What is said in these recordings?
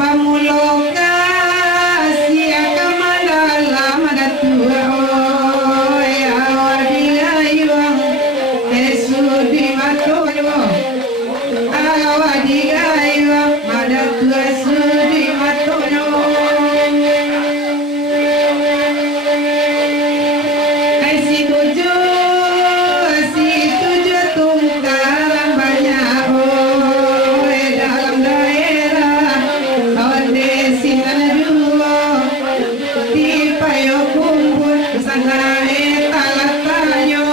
pamuloka sia kamandala madatua ya wadiga iwang esudi matoyo awadiga iwang madatua sudi matoyo si tujuh tungkang banyak dalam daerah onde singaduo di payo kumpul sanae talatanyo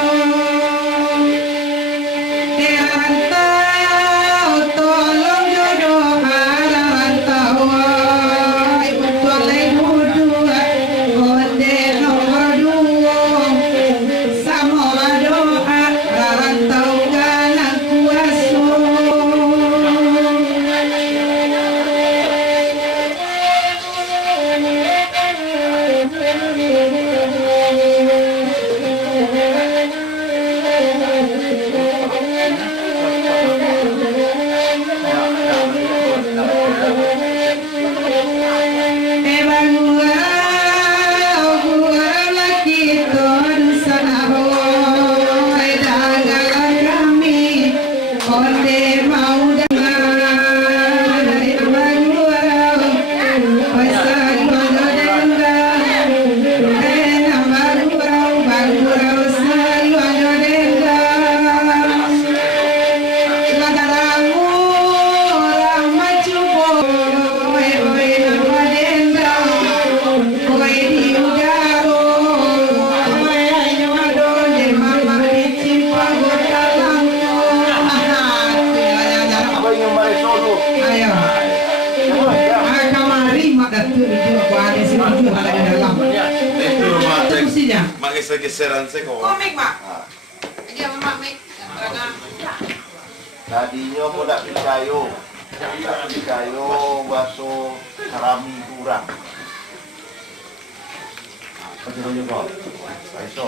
rantau tolong jodoh rantau untuk legu dua onde nomor dua sama doa rantau galang kuaso geseran saya kok. komik mak iya mak mik tadinya aku tak percaya baso karami kurang percaya kok iso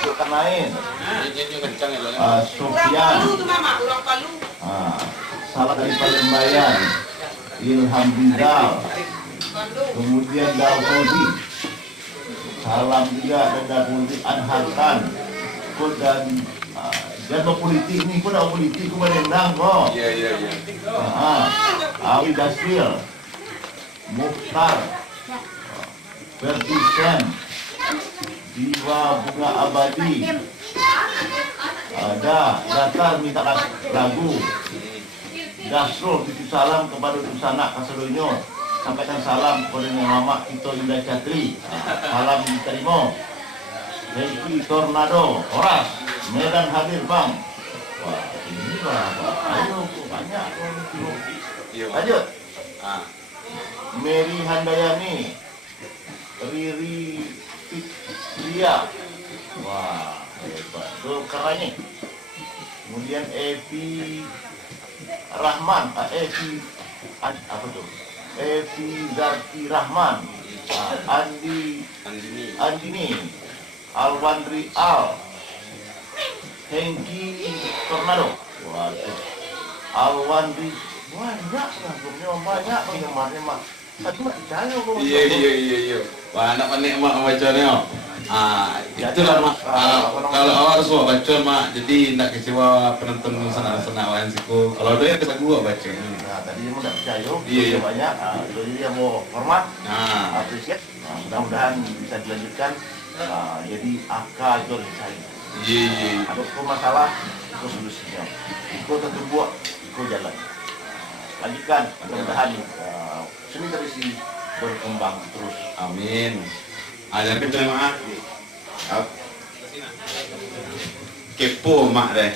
bukan lain Sofian kurang palu salah dari Palembang Ilham Bindal kemudian Daudi salam juga dan Daudi Anharkan dan jadwal politik ni pun dah politik ku menendang kok Iya. Awi Dasril Mukhtar Ferguson Diva Bunga Abadi ada datar minta lagu Dasrul titip salam kepada Tusanak Kasedonyo sampaikan salam kepada Mama Tito Indah Catri salam diterima Heki Tornado Horas Medan hadir bang wah ini lah ayo banyak lanjut Mary Handayani Riri Fitria wah hebat tuh keranya kemudian Evi Rahman Evi apa tuh Evi Zarki Rahman Andini Alwandri Al Hengki Tornado waduh Alwandri banyak lah banyak penggemarnya mak tapi mak percaya kok Iya. Wah, anak panik mak bacanya. Itulah mak. Kalau awal semua baca mak, jadi nak kecewa penonton sana-sana wan siku. Kalau dia kita gua baca. nah tadi dia udah percaya Iya. banyak jadi dia mau hormat Nah, appreciate mudah-mudahan bisa dilanjutkan jadi AK George saya iya. ada masalah itu solusinya itu tentu buat itu jalan lanjutkan mudah-mudahan seni tradisi berkembang terus Amin. Ajarkan terima mak. Kepo mak deh.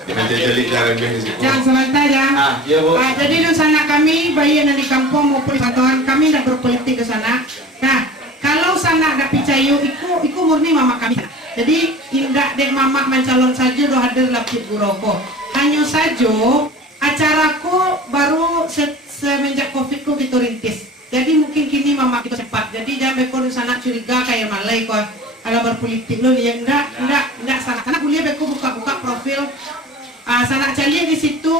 Dengan jadi cara di situ. jangan sebentar ya Iya bu. jadi di sana kami bayi yang di kampung maupun satuan kami tidak berpolitik ke sana. Nah kalau sana ada picayu iku murni mama kami. Jadi indah dek mama mencalon saja doh hadir lapit guroko. Hanya saja acaraku baru semenjak covid ku gitu rintis. Jadi mungkin kini mama kita cepat. Jadi jangan beko di sana curiga kayak malai kok kalau berpolitik lo ya enggak sana kuliah beko buka profil sanak cali di situ,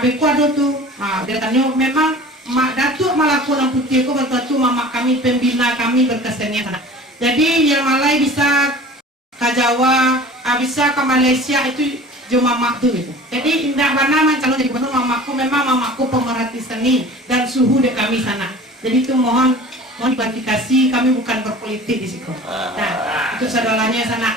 beku ada tuh. Dia tanya memang mak datuk malaku orang putih ko bertuatu mama kami pembina kami berkesenian sana. Jadi yang Malay bisa ke Jawa, bisa ke Malaysia itu jo mamak tuh gitu. Jadi indah mana calon jadi gubernur mamaku memang mamaku pemerhati seni dan suhu di kami sana. Jadi itu mohon klarifikasi, kami bukan berpolitik di situ. Nah, itu saudaranya sana.